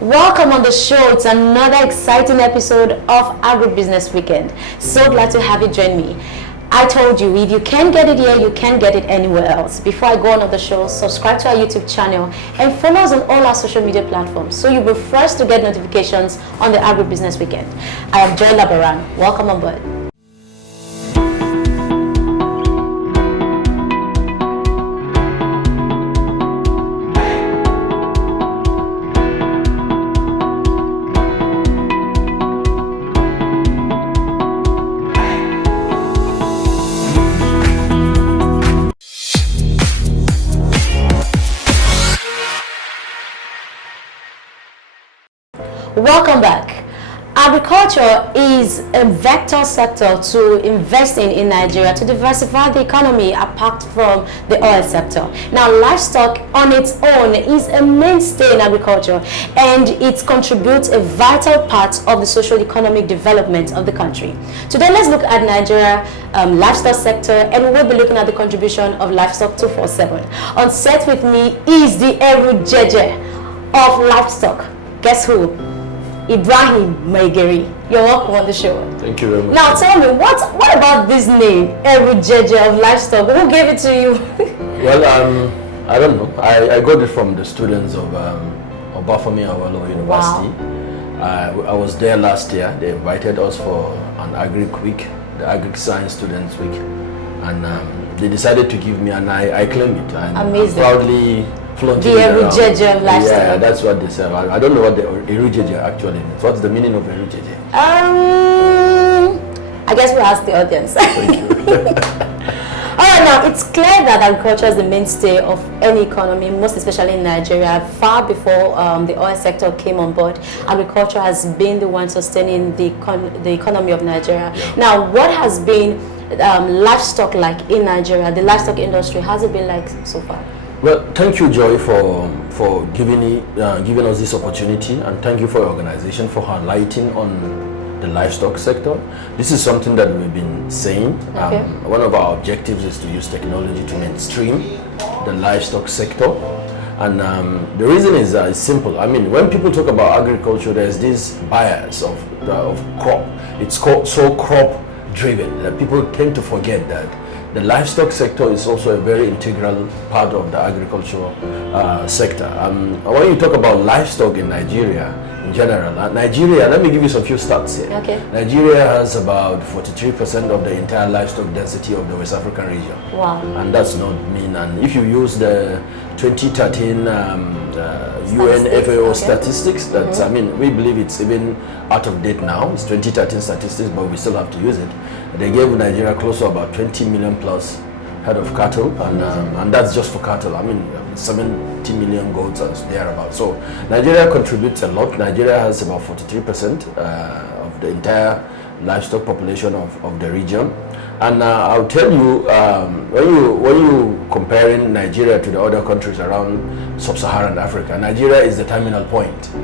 Welcome on the show. It's another exciting episode of Agribusiness Weekend. So glad to have you join me. I told you, if you can't get it here, you can't get it anywhere else. Before I go on the show, subscribe to our YouTube channel and follow us on all our social media platforms so you'll be first to get notifications on the Agribusiness Weekend. I am Joy Labaran. Welcome on board. Welcome back. Agriculture is a vector sector to invest in Nigeria to diversify the economy apart from the oil sector. Now, livestock on its own is a mainstay in agriculture and it contributes a vital part of the social economic development of the country. Today, let's look at Nigeria livestock sector and we'll be looking at the contribution of Livestock 247. On set with me is the Erujeje of livestock. Guess who? Ibrahim Maigari. You're welcome on the show. Thank you very much. Now tell me, what about this name, Erujeje of livestock? Who gave it to you? Well, I don't know. I got it from the students of Bafemi Awolowo University. Wow. I was there last year. They invited us for an Agri Week, the Agri Science Students Week, and they decided to give me, and I claim it. And amazing. I'm proudly flaunting the Erujeje of livestock. Yeah, that's what they say. I don't know what the Erujeje actually means. What's the meaning of Erujeje? I guess we'll ask the audience. Thank you. Alright, now it's clear that agriculture is the mainstay of any economy, most especially in Nigeria. Far before the oil sector came on board, agriculture has been the one sustaining the economy of Nigeria. Yeah. Now, what has been livestock like in Nigeria? The livestock industry, has it been like so far? Well, thank you, Joy, for giving us this opportunity, and thank you for your organization for highlighting on the livestock sector. This is something that we've been saying. Okay. One of our objectives is to use technology to mainstream the livestock sector, and the reason is simple. I mean, when people talk about agriculture, there's this bias of crop. It's so crop driven that people tend to forget that the livestock sector is also a very integral part of the agricultural sector. When you talk about livestock in Nigeria, in general, Nigeria, let me give you some few stats here. Okay. Nigeria has about 43% of the entire livestock density of the West African region. Wow. And that's not mean. And if you use the 2013 UN FAO statistics, that's, I mean, we believe it's even out of date now. It's 2013 statistics, but we still have to use it. They gave Nigeria close to about 20 million plus head of cattle, and that's just for cattle. I mean, 70 million goats and thereabouts. So Nigeria contributes a lot. Nigeria has about 43% of the entire livestock population of the region. And I'll tell you, when you comparing Nigeria to the other countries around sub-Saharan Africa, Nigeria is the terminal point.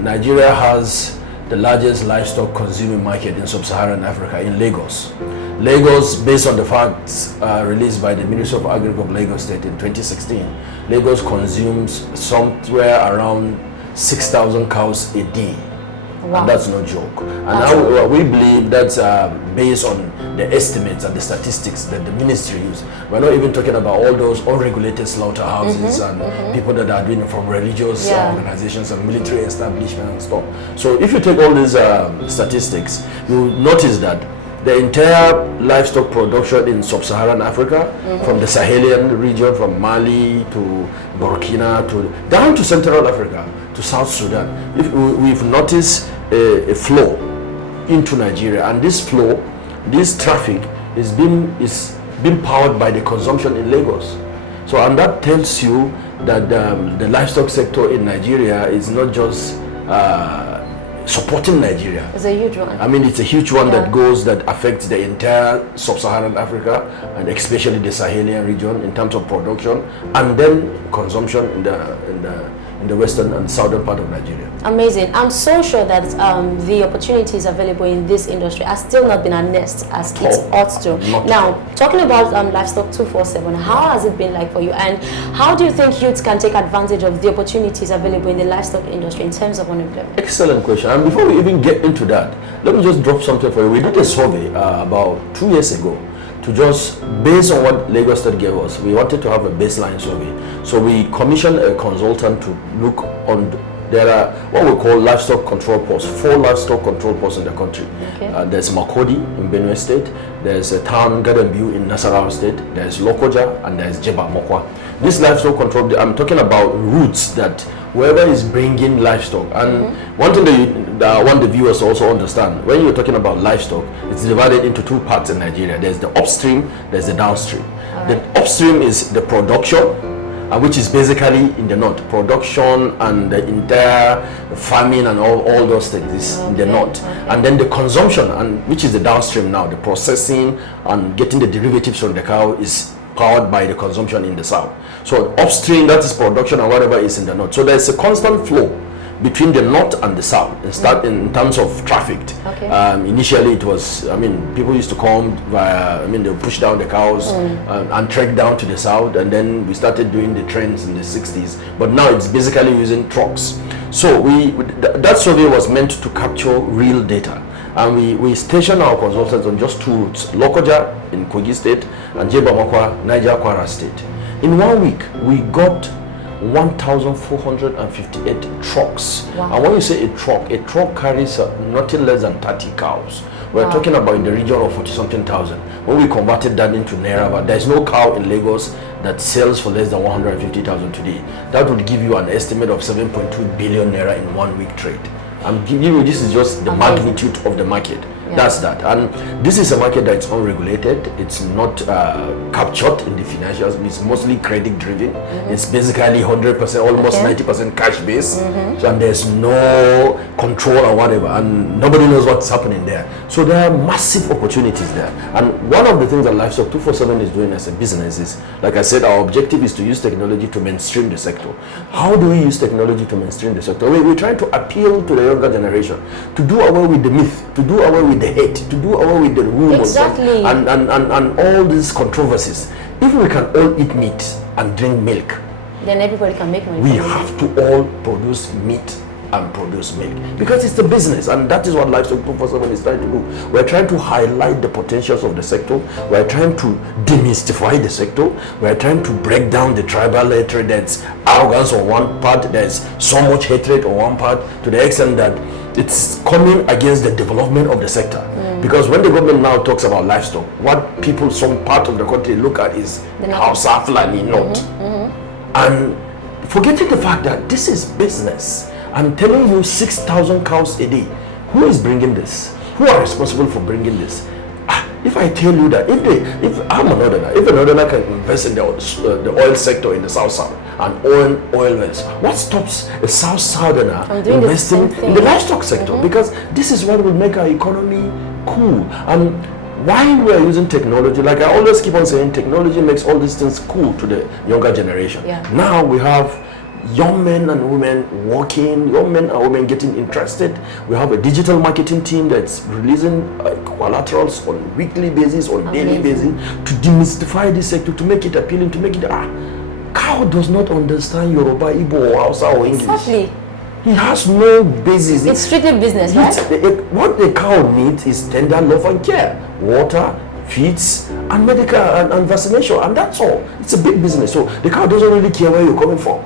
Nigeria has the largest livestock consuming market in sub-Saharan Africa in Lagos. Lagos, based on the facts released by the Ministry of Agriculture of Lagos State in 2016, Lagos consumes somewhere around 6,000 cows a day. Wow. And that's no joke. And now we believe that's based on the estimates and the statistics that the ministry use. We're not even talking about all those unregulated slaughterhouses and people that are doing it from religious organizations and military establishment and stuff. So if you take all these statistics, you'll notice that the entire livestock production in sub-Saharan Africa, from the Sahelian region, from Mali to Burkina to down to Central Africa to South Sudan, we've noticed a flow into Nigeria, and this flow, this traffic is being powered by the consumption in Lagos. So, and that tells you that the livestock sector in Nigeria is not just supporting Nigeria. It's a huge one. I mean, it's a huge one that affects the entire sub-Saharan Africa and especially the Sahelian region in terms of production and then consumption in in the western and southern part of Nigeria. Amazing. I'm so sure that the opportunities available in this industry are still not been harnessed as it ought to. Now, talking about Livestock 247, how has it been like for you, and how do you think youths can take advantage of the opportunities available in the livestock industry in terms of unemployment? Excellent question. And before we even get into that, let me just drop something for you. We did a survey about 2 years ago to just, based on what Lagos State gave us, we wanted to have a baseline survey. So we commissioned a consultant to look on. There are what we call livestock control posts, 4 livestock control posts in the country. Okay. There's Makodi in Benue State, there's a town, Gadambu in Nasarawa State, there's Lokoja, and there's Jeba Mokwa. This livestock control, I'm talking about routes that whoever is bringing livestock. And one thing that I want the viewers to also understand, when you're talking about livestock, it's divided into 2 parts in Nigeria. There's the upstream, there's the downstream. The upstream is the production, which is basically in the north, production and the entire farming and all those things is in the north. And then the consumption, and which is the downstream now, the processing and getting the derivatives from the cow is powered by the consumption in the south. So upstream, that is production and whatever is in the north. So there's a constant flow between the north and the south in terms of traffic. Initially it was, people used to come via, they would push down the cows and trek down to the south, and then we started doing the trains in the 60s, but now it's basically using trucks. So that survey was meant to capture real data, and we stationed our consultants on just 2 routes, Lokoja in Kogi State and Jebamokwa, Niger Kwara State. In 1 week we got 1,458 trucks. Wow. And when you say a truck carries nothing less than 30 cows. We're talking about in the region of 40-something thousand. When we converted that into Naira, but there's no cow in Lagos that sells for less than 150,000 today. That would give you an estimate of 7.2 billion Naira in 1 week trade. I'm giving you, this is just the magnitude of the market. That's that. And this is a market that's unregulated. It's not captured in the financials. It's mostly credit driven. It's basically 100%, almost 90% cash based. So, and there's no control or whatever, and nobody knows what's happening there. So there are massive opportunities there. And one of the things that Livestock 247 is doing as a business is, like I said, our objective is to use technology to mainstream the sector. How do we use technology to mainstream the sector? We're trying to appeal to the younger generation, to do away with the myth, to do away with the hate, to do away with the rumors and all these controversies. If we can all eat meat and drink milk, then everybody can make money. We have to all produce meat and produce milk, because it's the business, and that is what Livestock 247 is trying to do. We're trying to highlight the potentials of the sector. We're trying to demystify the sector. We're trying to break down the tribal hatred. That's arrogance on one part, there's so much hatred on one part, to the extent that it's coming against the development of the sector. Because when the government now talks about livestock, what people, some part of the country look at is Hausa, Fulani, not. And forgetting the fact that this is business. I'm telling you, 6,000 cows a day. Who is bringing this? Who are responsible for bringing this? If I tell you that, if I'm a northerner, if a northerner can invest in the oil sector in the south and oil wells, what stops a south southerner investing in the livestock sector? Because this is what will make our economy cool. And why we are using technology, like I always keep on saying, technology makes all these things cool to the younger generation. Now we have young men and women working, young men and women getting interested. We have a digital marketing team that's releasing collaterals on weekly basis, on daily basis, to demystify this sector, to make it appealing, to make it, cow does not understand Yoruba, Igbo, or Hausa, or English. Exactly. He has no basis. It's strictly business, right? What the cow needs is tender love and care, water, feeds, and medical and vaccination, and that's all. It's a big business. So the cow doesn't really care where you're coming from.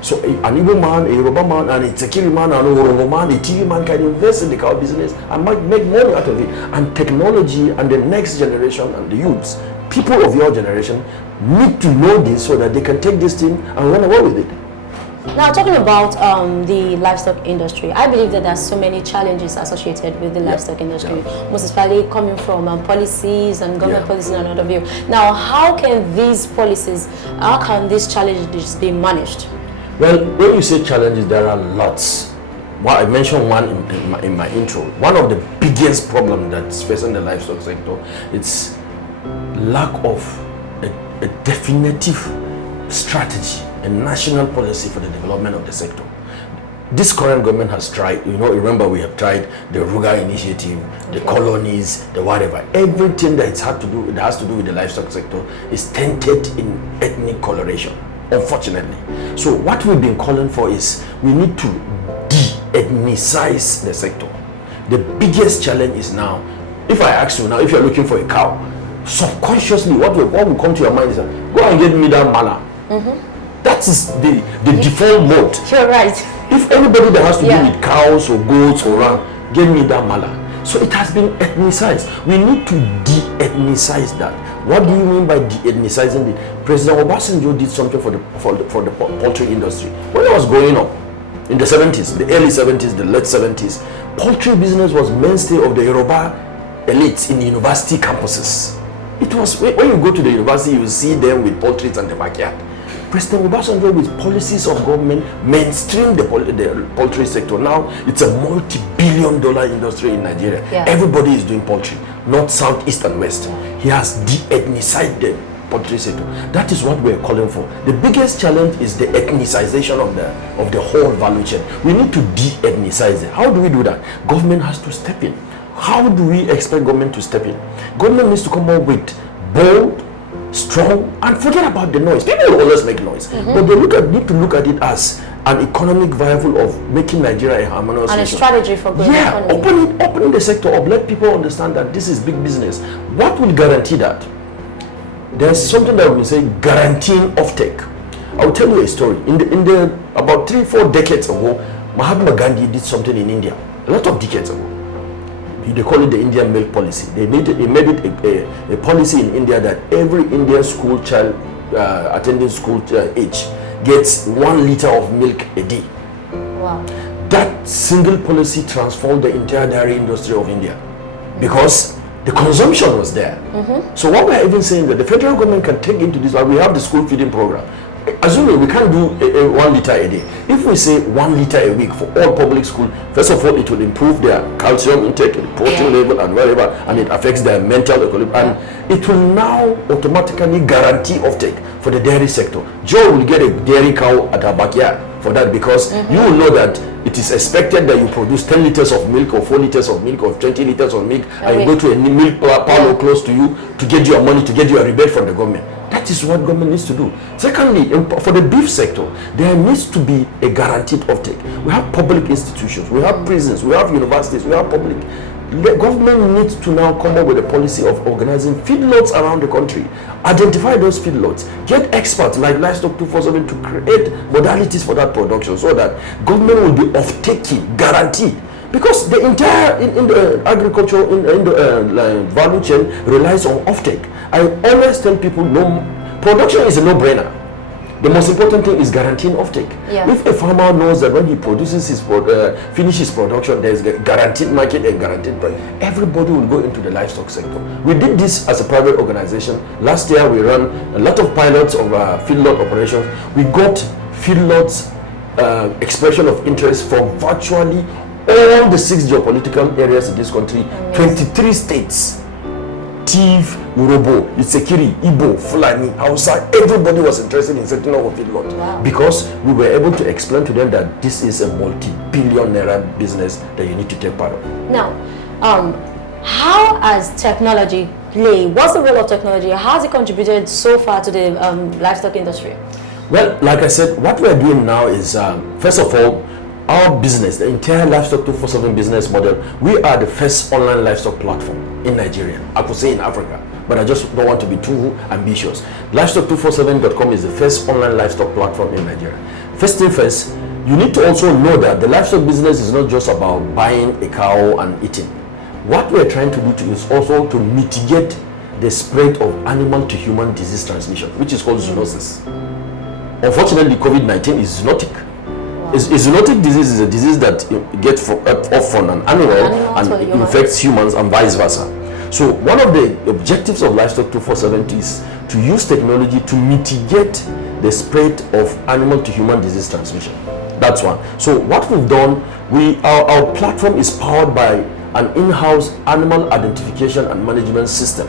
So an Igbo man, a Yoruba man, and a Tekiri man, and a Oromo man, a TV man can invest in the cow business and might make money out of it. And technology and the next generation and the youths, people of your generation, need to know this so that they can take this thing and run away with it. Now, talking about the livestock industry, I believe that there are so many challenges associated with the livestock industry, most especially coming from policies and government policies and all of you. Now, how can these challenges be managed? Well, when you say challenges, there are lots. Well, I mentioned one in my intro. One of the biggest problems that's facing the livestock sector, it's lack of a definitive strategy a national policy for the development of the sector. This current government has tried, remember we have tried the Ruga initiative, the colonies, the whatever. Everything that has to do with the livestock sector is tainted in ethnic coloration, unfortunately. So what we've been calling for is we need to de-ethnicize the sector. The biggest challenge is now, if I ask you now, if you're looking for a cow, subconsciously what will come to your mind is, go and get me that mala. That is the default mode. You're right. If anybody that has to do with cows or goats or ram, get me that mala. So it has been ethnicized. We need to de-ethnicize that. What do you mean by de-ethnicizing it? President Obasanjo did something for the poultry industry. When it was growing up, in the 70s, the early 70s, the late 70s, poultry business was mainstay of the Yoruba elites in university campuses. It was, when you go to the university, you will see them with poultry in the backyard. President Obasanjo, with policies of government, mainstream the poultry sector. Now it's a multi-billion-dollar industry in Nigeria. Everybody is doing poultry, north, south, east, and west. He has de-ethnicized the poultry sector. That is what we're calling for. The biggest challenge is the ethnicization of the whole value chain. We need to de-ethnicize it. How do we do that? Government has to step in. How do we expect government to step in? Government needs to come up with bold, strong, and forget about the noise. People will always make noise, but they need to look at it as an economic viable of making Nigeria a harmonious and nation. a strategy for growing economy. Opening the sector up, let people understand that this is big business. What will guarantee that? There's something that we say guaranteeing offtake. I'll tell you a story. In the about 3-4 decades ago, Mahatma Gandhi did something in India. A lot of decades ago. They call it the Indian milk policy. They made it a policy in India that every Indian school child attending school age gets 1 liter of milk a day. Wow. That single policy transformed the entire dairy industry of India because the consumption was there. So what we're even saying that the federal government can take into this, we have the school feeding program. Assuming we can't do 1 liter a day. If we say 1 liter a week for all public school, first of all, it will improve their calcium intake, protein level, and whatever, and it affects their mental equilibrium. And it will now automatically guarantee offtake for the dairy sector. Joe will get a dairy cow at her backyard for that because you will know that it is expected that you produce 10 liters of milk or 4 liters of milk or 20 liters of milk, and you go to a milk parlor close to you to get your money, to get your rebate from the government. That is what government needs to do. Secondly, for the beef sector, there needs to be a guaranteed offtake. We have public institutions, we have prisons, we have universities, we have public. The government needs to now come up with a policy of organizing feedlots around the country. Identify those feedlots. Get experts like Livestock 247 to create modalities for that production so that government will be off-taking, guaranteed. Because the entire in the agriculture in the value chain relies on offtake. I always tell people, no, production is a no-brainer. The most important thing is guaranteeing offtake. If a farmer knows that when he produces his finishes production, there is a guaranteed market and guaranteed price, everybody will go into the livestock sector. We did this as a private organization. Last year we ran a lot of pilots of feedlot operations. We got feedlots expression of interest from virtually all the 6 geopolitical areas in this country, 23 states. Tiv, Urobo, Itsekiri, Igbo, Fulani, Hausa, everybody was interested in setting up a feedlot because we were able to explain to them that this is a multi-billion naira business that you need to take part of. Now, how has technology played? What's the role of technology? How has it contributed so far to the livestock industry? Well, like I said, what we're doing now is, first of all, our business, the entire Livestock 247 business model, we are the first online livestock platform in Nigeria. I could say in Africa, but I just don't want to be too ambitious. Livestock247.com is the first online livestock platform in Nigeria. First thing first, you need to also know that the livestock business is not just about buying a cow and eating. What we're trying to do is also to mitigate the spread of animal to human disease transmission, which is called zoonosis. Unfortunately, COVID-19 is zoonotic. A zoonotic disease is a disease that gets off from an animal and it infects humans and vice versa. So one of the objectives of Livestock 247 is to use technology to mitigate the spread of animal to human disease transmission. That's one. So what we've done, our platform is powered by an in-house animal identification and management system.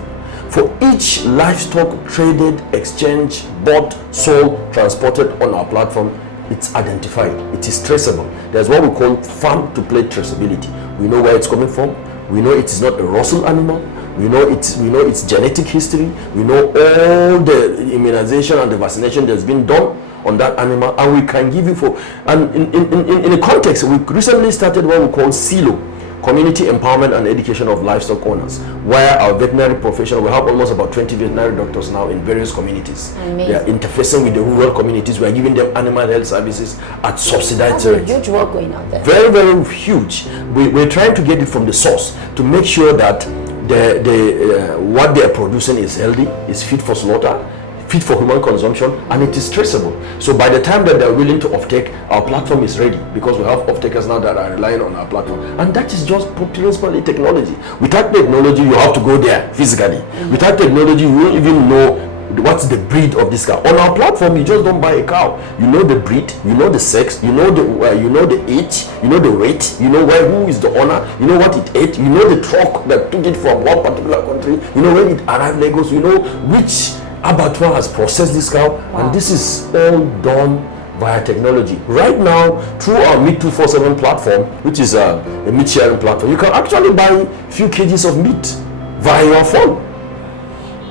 For each livestock traded, exchanged, bought, sold, transported on our platform, it's identified, it is traceable. There's what we call farm to plate traceability. We know where it's coming from, we know it is not a Russell animal, we know its genetic history, we know all the immunization and the vaccination that's been done on that animal, and we can give you in a context, we recently started what we call CELO, Community Empowerment and Education of Livestock Owners, where our veterinary professional, we have almost about 20 veterinary doctors now in various communities. Amazing. They are interfacing with the rural communities. We are giving them animal health services at subsidized rates. Huge work going on there. Very, very huge. We're trying to get it from the source to make sure that what they are producing is healthy, is fit for slaughter, fit for human consumption, and it is traceable. So by the time that they're willing to offtake, our platform is ready, because we have offtakers now that are relying on our platform. And that is just principally technology. Without technology, you have to go there physically. Without technology, you won't even know what's the breed of this cow. On our platform, you just don't buy a cow. You know the breed, you know the sex, you know the age, you know the weight, you know who is the owner, you know what it ate, you know the truck that took it from one particular country, you know when it arrived Lagos, you know which abattoir has processed this cow. Wow. And this is all done via technology. Right now, through our Meat 247 platform, which is a meat sharing platform, you can actually buy a few kgs of meat via your phone.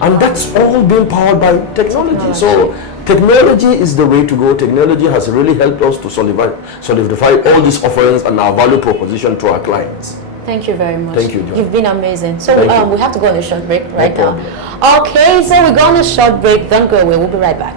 And that's all being powered by technology. So technology is the way to go. Technology has really helped us to solidify all these offerings and our value proposition to our clients. Thank you very much. Thank you, John. You've been amazing. So we have to go on a short break right No now. Okay, so we're going on a short break. Don't go away. We'll be right back.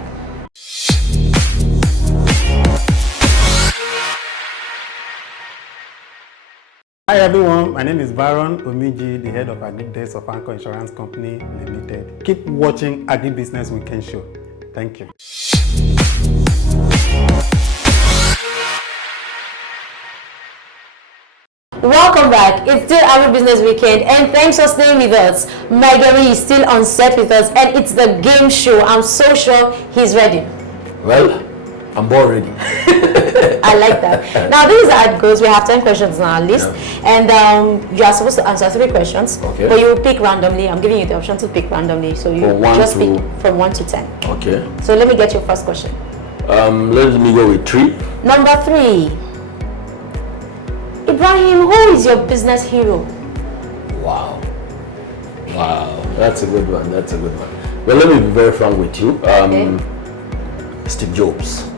Hi everyone, my name is Baron Omiji, the head of Agribusiness of Anchor Insurance Company Limited. Keep watching Agribusiness Weekend Show. Thank you. Welcome back. It's still Agribusiness Weekend, and thanks for staying with us. Maigari is still on set with us, and it's the game show. I'm so sure he's ready. Well, I'm born ready. I like that. Now, this is how it goes. We have 10 questions on our list, and you are supposed to answer 3 questions, but you will pick randomly. I'm giving you the option to pick randomly, so you just pick from 1 to 10. Okay. So let me get your first question. Let me go with 3. Number 3. Ibrahim, who is your business hero? Wow, that's a good one. Well, let me be very frank with you. Steve Jobs.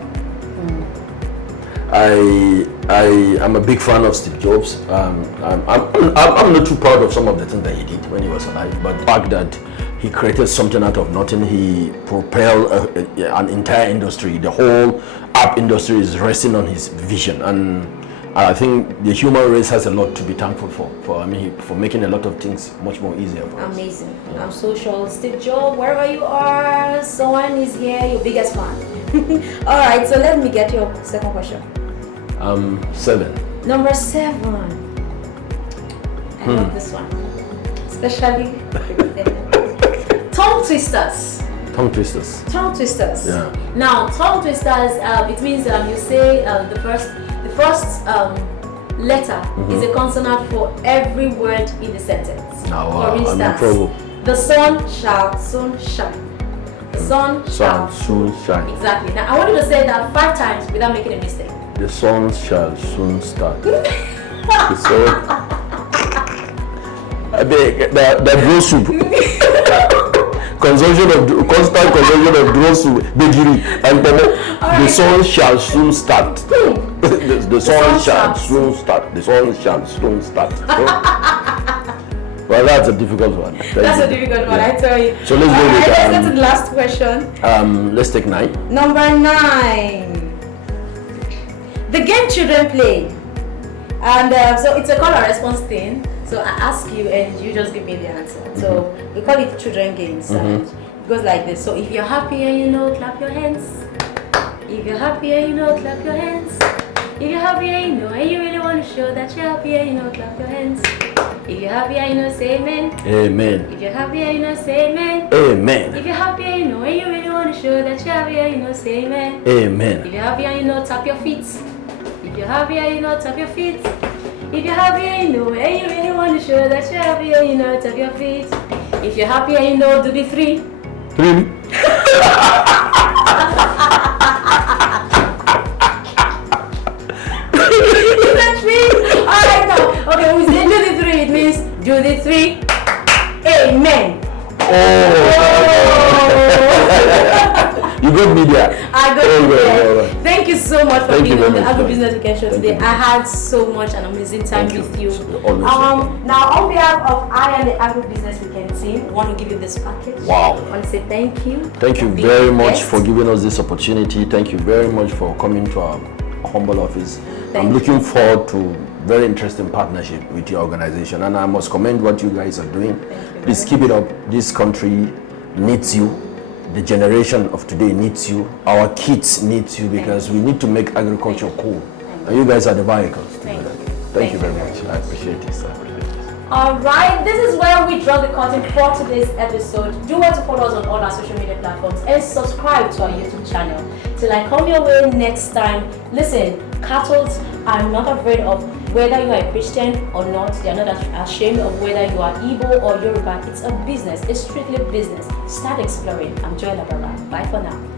I am a big fan of Steve Jobs. I'm not too proud of some of the things that he did when he was alive, but the fact that he created something out of nothing, he propelled an entire industry. The whole app industry is resting on his vision, and I think the human race has a lot to be thankful for making a lot of things much more easier for us. Amazing. Yeah. I'm so sure. Steve Jobs, wherever you are, someone is here, your biggest fan. All right, so let me get your second question. 7. Number 7. I love this one. Especially tongue twisters. Tongue twisters. Tongue twisters. Yeah. Now, tongue twisters, it means you say the first letter is a consonant for every word in the sentence. For instance, the sun shall soon shine. The sun shall soon shine. Exactly. Now I want you to say that 5 times without making a mistake. The sun shall soon start. The sun. The draw soup. Constant consumption of draw soup. And the sun shall soon start. The sun shall soon start. The sun shall soon start. Well, that's a difficult one. That's a difficult one, I tell you. So let's go with. Let's go to the last question. Let's take 9. Number 9. The game children play, and so it's a call and response thing. So I ask you, and you just give me the answer. So we call it children games. And it goes like this. So if you're happy and you know, clap your hands. If you're happy and you know, clap your hands. If you're happy and you know, and you really want to show that you're happy and you know, clap your hands. If you're happy and you know, say amen. Amen. If you're happy and you know, say amen. Amen. If you're happy and you know, and you really want to show that you're happy and you know, say amen. Amen. If you're happy and you know, tap your feet. If you're happy and you know, tap your feet. If you're happy and you know, and you really want to show that you're happy and you know, tap your feet. If you're happy and you know, do the 3. 3. Alright now. Okay, we say do the 3, it means do the 3. Amen. Oh. You got me there. I got you there. Right. Thank you so much for Thank being you on very the much. Agribusiness Weekend Show today. you. I had so much an amazing time with you. Always. Now, on behalf of I and the Agribusiness Weekend team, I want to give you this package. Wow. I want to say thank you. Thank you for being very a much guest. for giving us this opportunity. Thank you very much for coming to our humble office. I'm looking forward to very interesting partnership with your organization, and I must commend what you guys are doing. Please keep it up. This country needs you. The generation of today needs you. Our kids need you because we need to make agriculture cool. And you guys are the vehicles. Thank you very much. I appreciate this. Alright, this is where we draw the curtain for today's episode. Do want to follow us on all our social media platforms and subscribe to our YouTube channel. Till I come your way next time. Listen, cattle are not afraid of whether you are a Christian or not. They are not ashamed of whether you are Igbo or Yoruba. It's a business. It's strictly business. Start exploring. I'm Joy Labara. Bye for now.